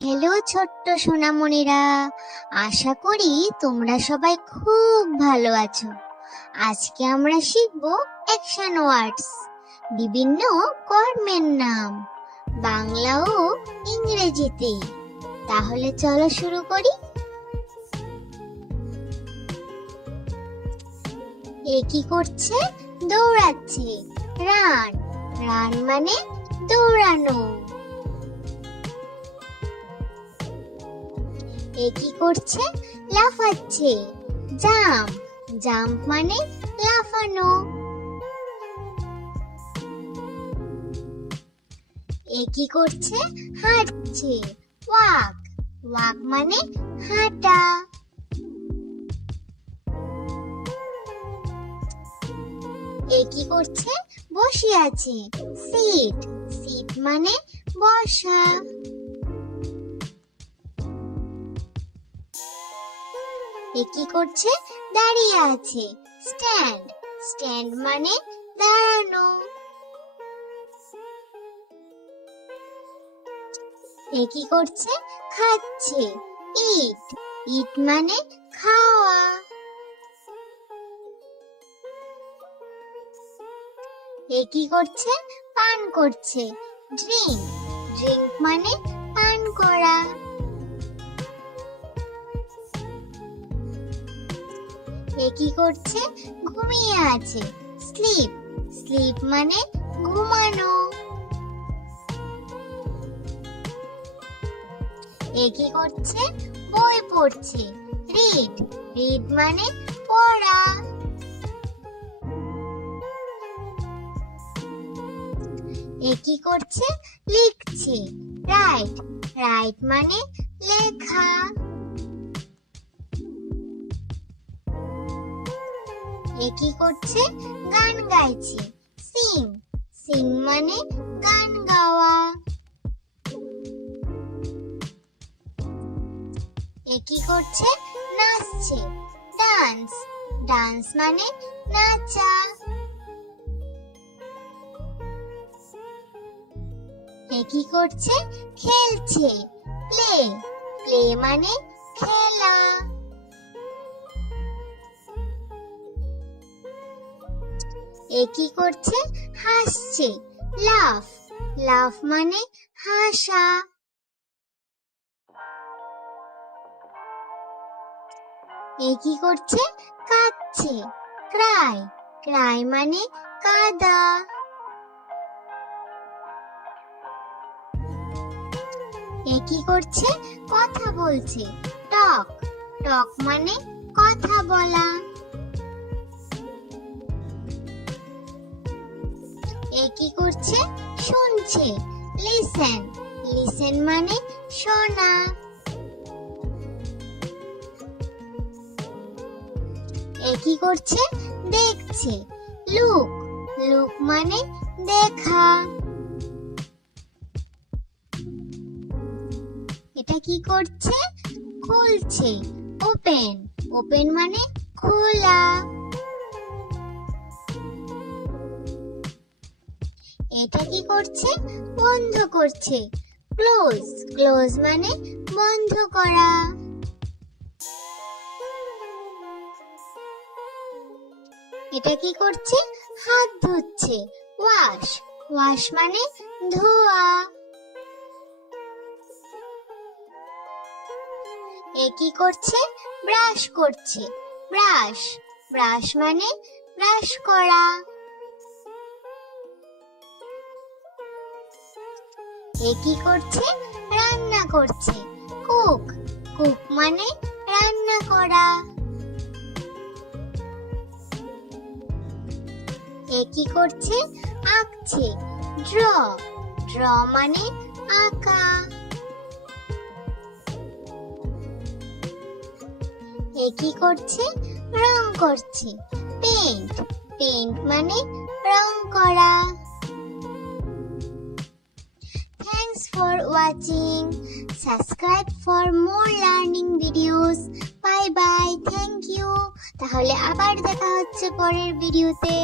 Hello ছোট্ট সোনামণিরা, আশা করি তোমরা সবাই খুব ভালো আছো। আজকে আমরা শিখব অ্যাকশন ওয়ার্ডস, বিভিন্ন কর্মের নাম, বাংলা ও ইংরেজিতে। তাহলে চলো শুরু করি। এ কি করছে? দৌড়াচ্ছে। রান, রান মানে দৌড়ানো। এ কি করছে? লাফাচ্ছে। জাম্প, জাম্প মানে লাফানো। এ কি করছে? হাঁটছে। ওয়াক, ওয়াক মানে হাঁটা। এ কি করছে? বসে আছে। সিট, সিট মানে বসা। এ কি করছে? দাঁড়িয়ে আছে। স্ট্যান্ড, স্ট্যান্ড মানে দাঁড়ানো। এ কি করছে? খাচ্ছে। ইট, ইট মানে খাওয়া। এ কি করছে? পান করছে। ড্রিঙ্ক, ড্রিঙ্ক মানে পান করা। এ কি করছে? ঘুমিয়ে আছে। স্লিপ, স্লিপ মানে ঘুমানো। এ কি করছে? বই পড়ছে। রিড, রিড মানে পড়া। এ কি করছে? লিখছে। রাইট, রাইট মানে লেখা। এ কি করছে? গান গাইছে। সিং, সিং মানে গান গাওয়া। এ কি করছে? নাচছে। ডান্স, ডান্স মানে নাচা। এ কি করছে? খেলছে। প্লে, প্লে মানে খেলা। এ কি করছে? হাসছে। লাফ, লাফ মানে হাসা। এ কি করছে? কাঁদছে। ক্রাই, ক্রাই মানে কাঁদা। এ কি করছে? কথা বলছে। টক, টক মানে কথা বলা। এ কি করছে? শুনছে। লিসেন, লিসেন মানে শোনা। এ কি করছে? দেখছে। লুক, লুক মানে দেখা। এটা কি করছে? খুলছে। ওপেন, ওপেন মানে খোলা। এটা কি করছে? বন্ধ করছে। ক্লোজ, ক্লোজ মানে বন্ধ করা। এটা কি করছে? হাত ধুচ্ছে। ওয়াশ, ওয়াশ মানে ধোয়া। এ কি করছে? ব্রাশ করছে। ব্রাশ, ব্রাশ মানে ব্রাশ করা। এ কি করছে? রান্না করছে। কুক, কুক মানে রান্না করা। এ কি করছে? আঁকছে। ড্র, ড্র মানে আঁকা। এ কি করছে? রং করছে। পেইন্ট, পেইন্ট মানে রং করা। Thanks for watching. Subscribe for more learning videos. Bye bye. Thank you. তাহলে আবার দেখা হচ্ছে পরের ভিডিওতে।